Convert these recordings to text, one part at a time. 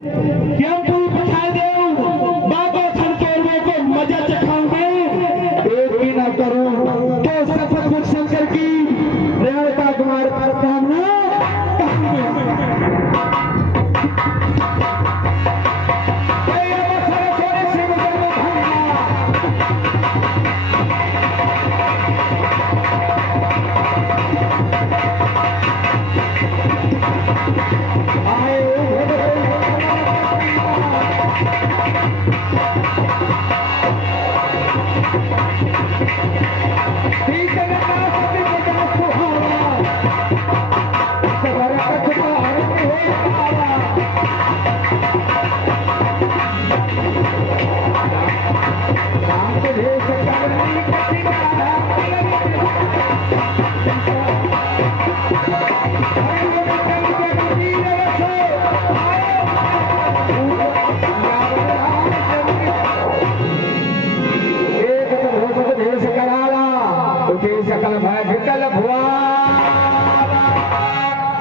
क्या कोई बता दे बाबा खनकेरवे को मजा चखाओगे एक भी ना करो तो सफल कुछ शंकर की रेणुका कुमार पर सामना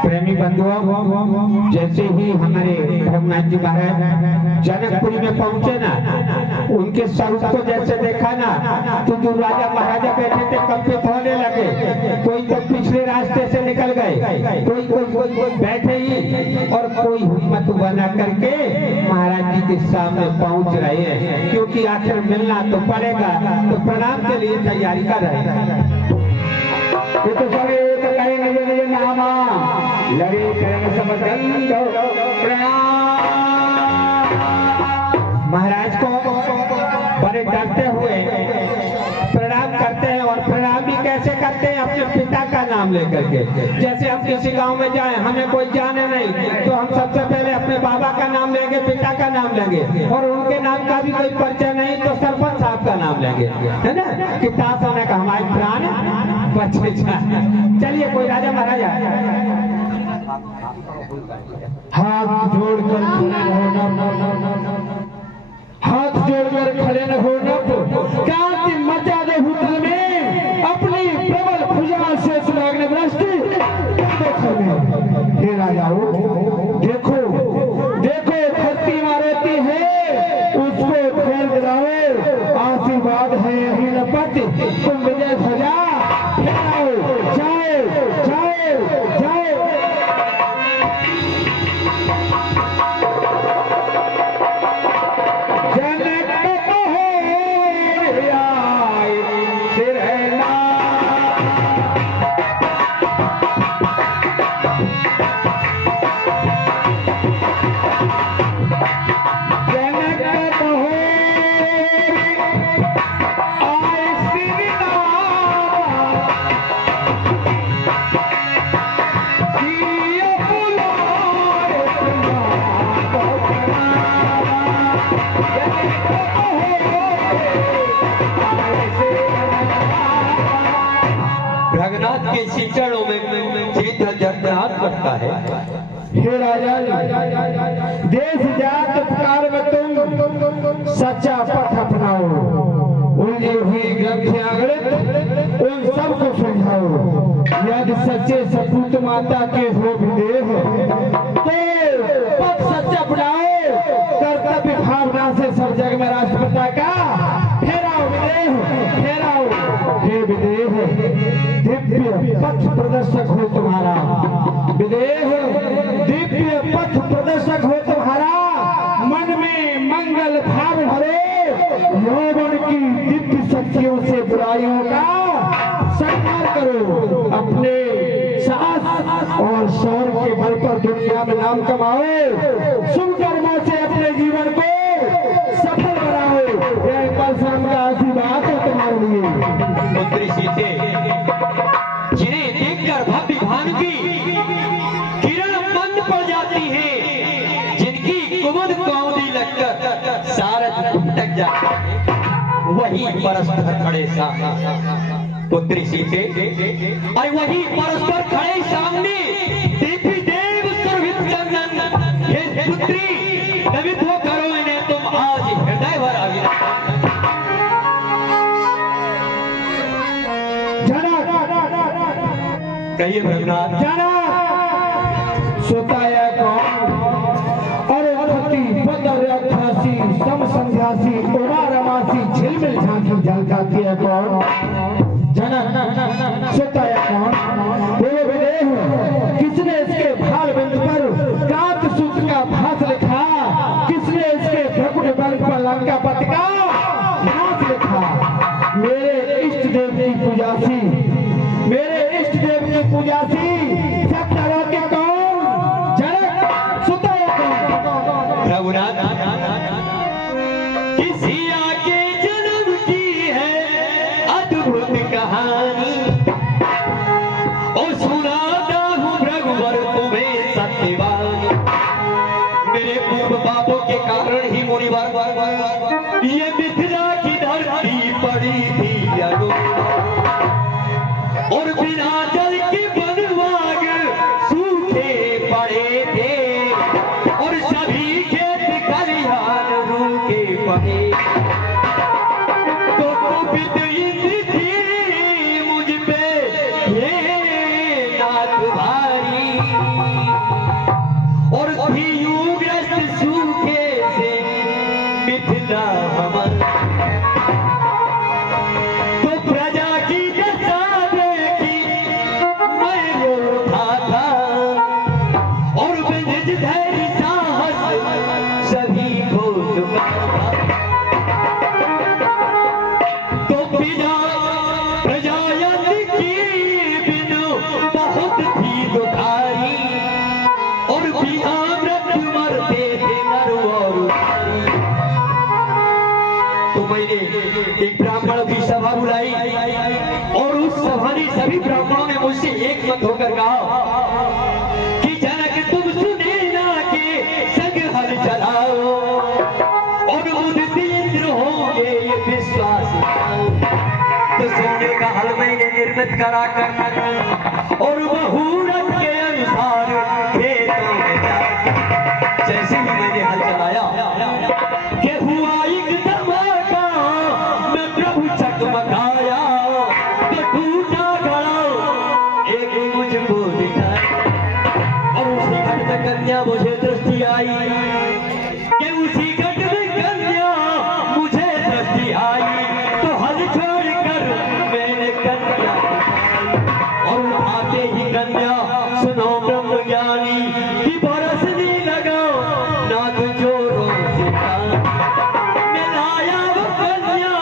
प्रेमी बंधुओं, जैसे ही हमारे रघुनाथ जी महाराज जनकपुरी में पहुंचे ना, उनके स्वरूप को जैसे देखा ना तो जो राजा महाराजा बैठे थे कंपित होने लगे। कोई तो पिछले रास्ते से निकल गए, कोई बैठे ही और कोई हिम्मत बना करके महाराज जी के सामने पहुंच रहे हैं, क्योंकि आखिर मिलना तो पड़ेगा, तो प्रणाम के लिए तैयारी कर रहे हैं। ये तो सब एक कहेंगे निज नामा लगे करण समदंड प्रणाम। महाराज को बड़े डरते हुए प्रणाम करते हैं, और प्रणाम भी कैसे करते हैं? अपने पिता का नाम लेकर के। जैसे हम किसी गांव में जाएं, हमें कोई जाने नहीं, तो हम सबसे पहले अपने बाबा का नाम लेंगे, पिता का नाम लेंगे, और उनके नाम का भी कोई परिचय नहीं तो सरपंच साहब का नाम लेंगे, है ना? कितना सोने का हमारे प्राण बचे जाए। चलिए, कोई राजा महाराजा हाथ जोड़कर खड़े रहो, हाथ जोड़कर खड़े न हो न क्रांति मचा दे हुदल में अपनी प्रबल भुजा से सुरागने दृष्टि। हे राजाओं, देखो देखो धरती मारती है, उसको फेर दिलाओ, आशीर्वाद है हीनपति तुम विजय सजा। जाओ जाओ जाओ जाओ। रघुनाथ के चरणों में सीधा जगन्नाथ करता है। हे राजा, देश जात उपकार में तुम सच्चा पथ अपनाओ, उलझी हुई ग्रंथियां गणित उन सबको सुलझाओ। यदि सच्चे सपूत माता के हो विदेह तो पथ सच्चा अपनाओ, कर्तव्य भावना से सब जग में राष्ट्रपिता का फेराओ विदेह, फेराओ। हे विदेह, दिव्य पथ प्रदर्शक हो तुम्हारा, विदेह दिव्य पथ प्रदर्शक हो तुम्हारा। मन में मंगल भाव भरे, यौवन की दिव्य शक्तियों से बुराइयों का संहार करो। अपने साहस और शौर्य के बल पर दुनिया में नाम कमाओ, शुभ कर्मों से अपने जीवन को सफल बनाओ। यह परशुराम का आशीर्वाद है तुम्हारे लिए। पुत्री सीते, जिन्हें देखकर भव्य भान की किरण मंद पड़ जाती है, जिनकी कुमुद कौंदी लगकर सारथ भटक जाता है, वही परस्पर खड़े सामने पुत्री सीते, और वही परस्पर खड़े सामने देवी देव सर्वित चंदन। हे पुत्री, नवित हो करो इन्हें तुम आज हृदय भर आगे। कहिए रघुनाथ। जाना सोता है कौन और जल खाती है कौन? जनक सोता है कौन? हे विदेह, किसने इसके भाल बिंद पर कांत सूत्र का भास लिखा? किसने इसके भ्रकुट बल पर लंका पथ का भास लिखा? मेरे इष्ट देव की पूजासी, मेरे इष्ट देव की पूजासी सत्य के कौन? जनक सोता है कौन? रघुनाथ किसी आगे जन्म की है अद्भुत कहानी, और सुनाता हूँ रघुवर तुम्हें सत्यवानी। मेरे पूर्व पापों के कारण ही मुनिवर ये मिथिला की धरती पड़ी थी अनूठा, और बिना जल के वनवाग सूखे पड़े थे, और सभी खेत खलिहान रूखे पड़े। तो कुपित इंद्र थी मुझ पे ये नाथ भारी, और थी युग्रस्त सूखे से मिथिला हमर। तो प्रजा की दशा देखी मैं रोता था, और विनिज धैर्य साहस सभी को चुका था। तो प्रजायत की बिनु बहुत थी दुखारी, और बिना मृत्यु मरते थे नर और नारी। तो मैंने एक ब्राह्मण की सभा बुलाई, और उस सभा ने सभी ब्राह्मणों ने मुझसे एक मत होकर कहा कि जनक तुम सुने ना के संग हल चलाओ, और मुझ इंद्र होंगे ये विश्वास लाओ। तो सोने का हल मैंने निर्मित करा कर, और मुहूर्त के अनुसार खेतों में जाकर जैसे ही मैंने हल चलाया कि हुआ एक धमाका, मैं प्रभु चकमकाया, तो टूटा घड़ा एक मुझको दिखाया। और उसी घट में कन्या मुझे दृष्टि आई, कि उसी घट में कन्या मुझे दृष्टि आई। तो हल छोड़कर मैंने कन्या उठाई, और उठाते ही कन्या सुनो ब्रह्म ज्ञानी की बरसने लगा नाथ जोरों से गाना। मिलाया वो कन्या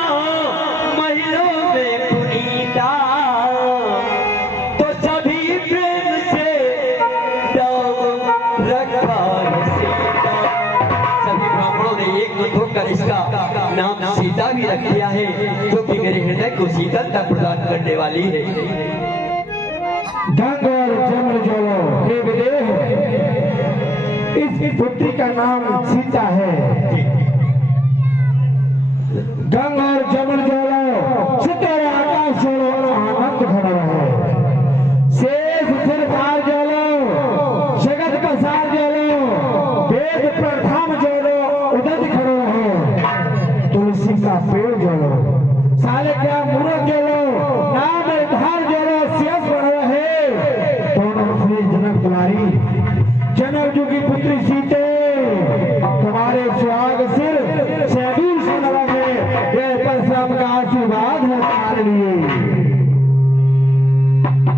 महिलों में पुनीता, तो सभी प्रेम से नाम रखा सीता। सभी ब्राह्मणों ने एक मत होकर इसका नाम सीता भी रख दिया है, जो कि मेरे हृदय को शीतलता प्रदान करने वाली है। गंग और जमल जोड़ो, हे विदेह, इस पुत्री का नाम सीता है। गंग और जमल जोड़ो, सितारा आकाश जोड़ो, आनंद खड़ा है। शेष सिर भार जोड़ो, जगत का सार जोड़ो, वेद प्रथम जोड़ो, उदत खड़ो है। तुलसी का पेड़ जोड़ो, साले क्या मूर्ख जोड़ो, नाम धार जोड़ो, सियस बढ़ो है। जनक तुम्हारी जनक जी की पुत्री सीते, तुम्हारे सुहाग सिर सैदूर से नवाजे, यह परशुराम का आशीर्वाद है तुम्हारे लिए।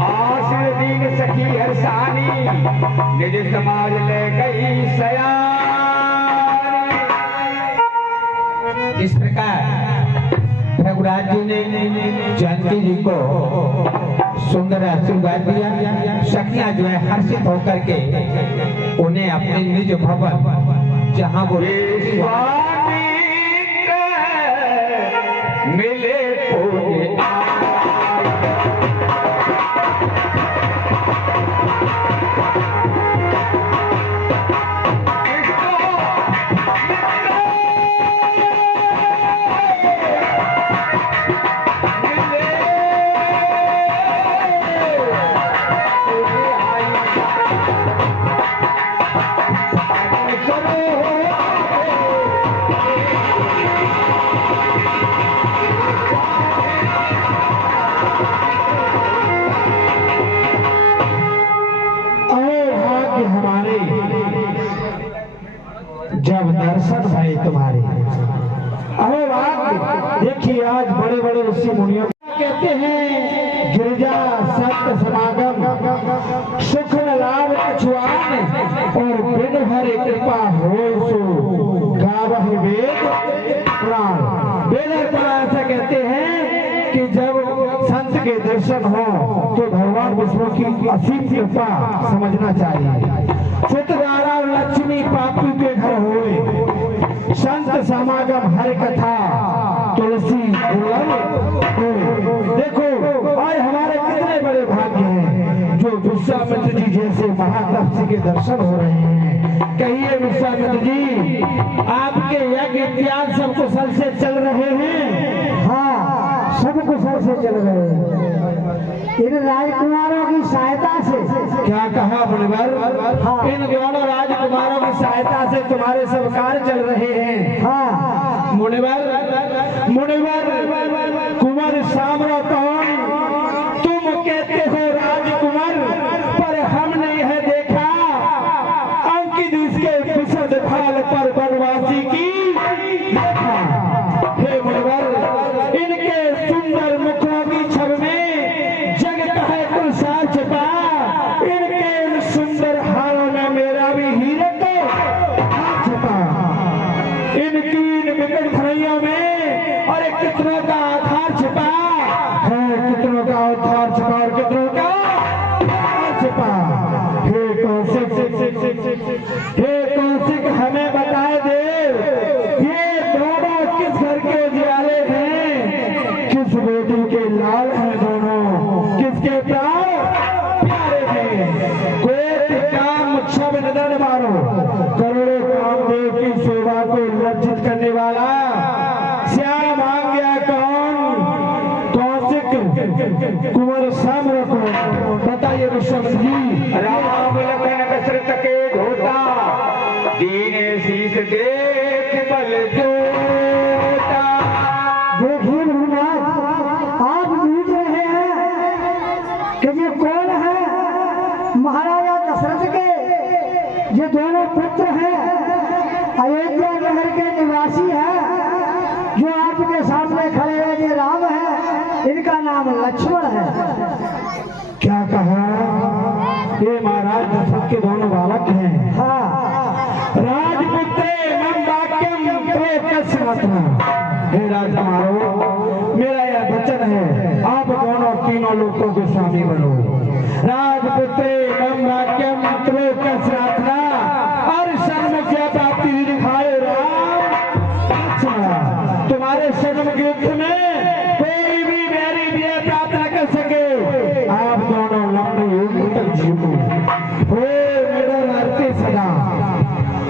आशीर दीन सखी हर्षानी, निज समाज ले गई सयानी। इस प्रकार रघुराज जी ने जानकी जी को सुंदर आशीर्वाद दिया। सखियां जो है हर्षित होकर के उन्हें अपने निज भवन जहाँ वो मिले जब दर्शन भय तुम्हारे अहो बात देखिए, आज बड़े बड़े ऋषि मुनियों कहते हैं गिरजा सत्य समागम सुख न लाभ कछुआन और बिन भरे कृपा हो सो गावह वेद पुराण। वेद और पुराण ऐसा कहते हैं कि जब संत के दर्शन हो तो भगवान विष्णु की असीम कृपा समझना चाहिए। चित्रधारा लक्ष्मी पापी के घर हुए, संत समागम हर कथा तुलसी देखो आज हमारे कितने बड़े भाग्य हैं जो विश्वामित्र जी जैसे महातपस्वी के दर्शन हो रहे हैं। कहिए विश्वामित्र जी, आपके यज्ञ इत्यादि सब कुशल से चल रहे हैं? हाँ, सब कुशल से चल रहे हैं। इन राजकुमारों की सहायता से। क्या कहा मुनिवर? हाँ। इन दोनों राजकुमारों की सहायता से तुम्हारे सब कार्य चल रहे हैं। हाँ, मुनिवर कुंवर सामरो कौन? तुम कहते हो राजकुमार, पर हमने यह देखा अंकित इसके विशद फाल पर वनवासी की देखा। हे मुनिवर, इनके सुंदर मुखों की छवि में जग कहे कुल सार छिपा। इनके इन सुंदर हारों में मेरा भी हीरे तो हार छिपा। इनकी इन विकट खड़ियों में अरे कितनों का आधार छिपा है, कितनों का आधार छिपा और कितनों का आधार छिपा। हे कौशिक हमें बताए दे, ये दोनों किस घर के उजियाले हैं, किस बेटी के लाल हैं दोनों, किसके प्राण प्यारे हैं। कोई काम छब नदन मारो, करोड़ों कामदेव की सेवा को लज्जित करने वाला श्याम आ गया कौन? कौशिक कुंवर साम्र को बताइए विश्वामित्र जी। राम लखन दशरथ के धोता, दीन शीश देख बल जोता। देखिए महाराज, आप पूछ रहे हैं कि ये कौन है? महाराजा दशरथ के ये दोनों पुत्र हैं, अयोध्या नगर के निवासी हैं। जो आपके सामने खड़े हैं ये राम है, इनका नाम लक्ष्मण है। क्या कहा? ये महाराज दशरथ के दोनों बालक हैं। हाँ, राजपुत्रे मम वाक्यम प्रेतस्मतः। हे राजकुमारों, मेरा यह वचन है, आप दोनों तीनों लोगों के स्वामी बनो। राजपुत्रे मम वाक्यम प्रेतस्मतः। और सन्मुख जय प्राप्ति दिखाए राम लक्ष्मण। तुम्हारे सन्मुख युद्ध में कोई भी मेरी विजय प्राप्त न कर सके। आप दोनों लंबे युग तक जीवो। हो निडर हरते सदा,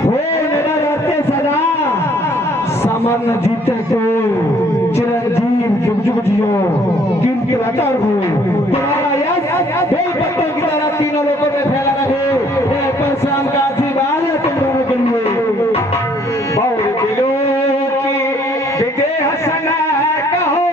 हो निडर हरते सदा। सामान्य जीते तो चिरंजीव जुग जुग जियो, कीर्ति अटर हो। तुम्हारा यश बेल पत्तों की तरह तीनों लोगों में फैला रहे। ये परशुराम का आशीर्वाद है तुम दोनों के लिए। और दिलों की विदेह सना कहो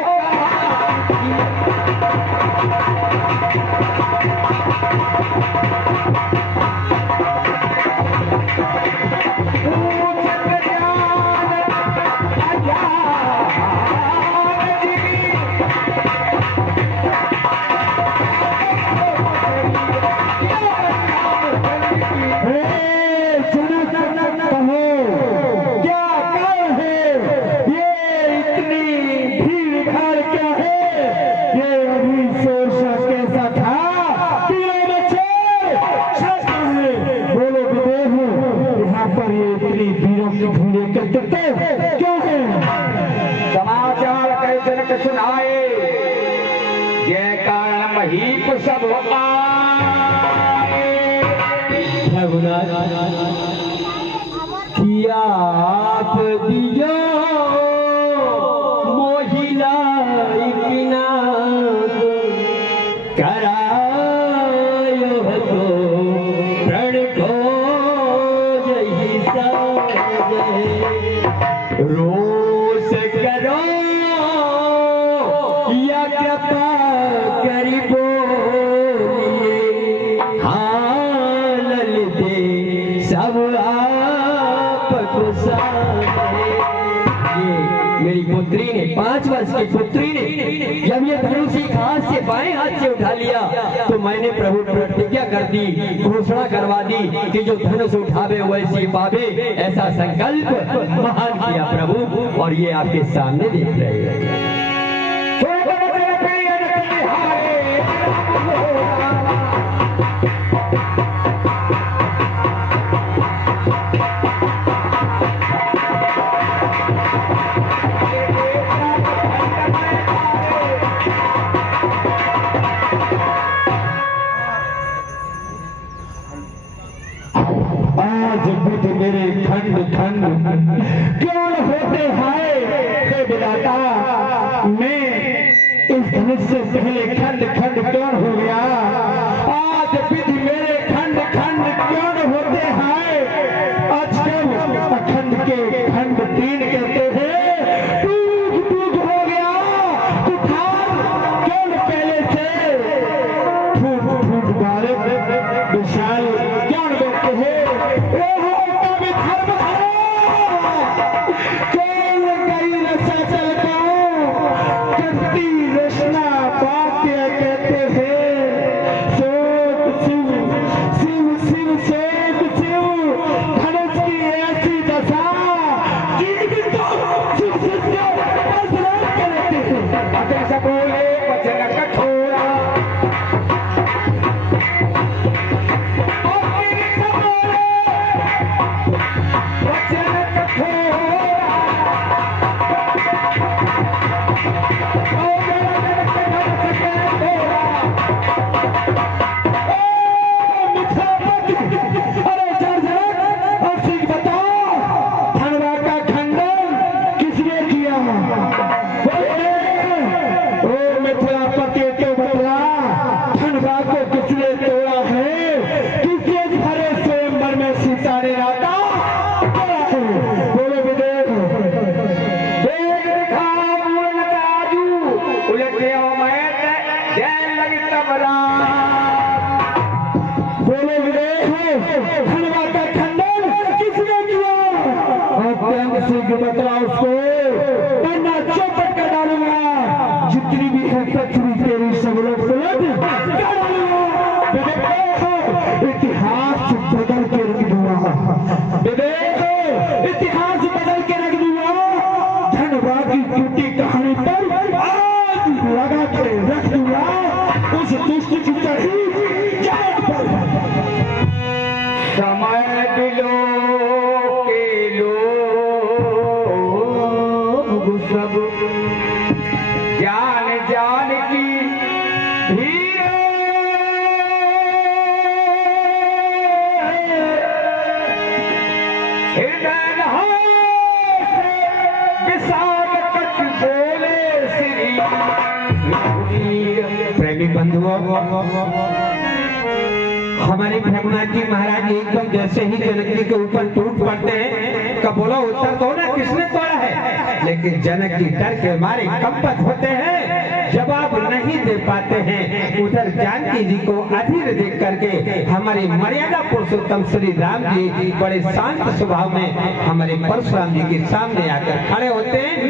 समाचार कह जनक सुनाए, जय कारण महीप सब आए। रघुनाथ किया आप दियो मोहिला इतना करायो तो प्रण को जही साजे। रोष करो या कृपा करी बोलिए, हाल दे सब आप को सामने। ये मेरी पुत्री ने 5 वर्ष की पुत्री ने जब ये धनुष एक हाथ से बाएं हाथ से उठा लिया तो मैंने प्रभु प्रतिज्ञा कर दी, घोषणा करवा दी कि जो धनुष उठावे वैसी पावे, ऐसा संकल्प महान किया प्रभु। और ये आपके सामने देख रहे हैं। आज बुध मेरे खंड खंड क्यों होते हाय हे विधाता, मैं इस धनुष से पहले खंड खंड क्यों हो गया। आज विधि मेरे खंड खंड क्यों होते हाय। आजकल अखंड के खंड 3 कहते हैं, टूट टूट हो गया तूफान क्यों पहले से, फूट फूट बारिश विशाल क्यों बैठे हैं। उसको वरना चौपट कर डालूंगा, जितनी भी है पृथ्वी तेरी सब लोग इतिहास बदल के रख दूंगा, इतिहास बदल के रख दूंगा। धनवा की टूटी कहानी पर आज लगा के रख दूंगा उस दुष्ट की चढ़ी जाट पर। समय बिलो सब जान जान की धीरे हृदय विशाल कच बोले श्री। प्रेमी बंधुओं, हमारी भ्रमणाजी महाराज एकदम जैसे ही जनक जी के ऊपर टूट पड़ते हैं, कब बोला उत्तर दो ना, किसने तोड़ा है। लेकिन जनक जी डर के मारे कंपत होते हैं, जवाब नहीं दे पाते हैं। उधर जानकी जी को अधीर देख करके हमारे मर्यादा पुरुषोत्तम श्री राम जी बड़े शांत स्वभाव में हमारे परशुराम जी के सामने आकर खड़े होते हैं।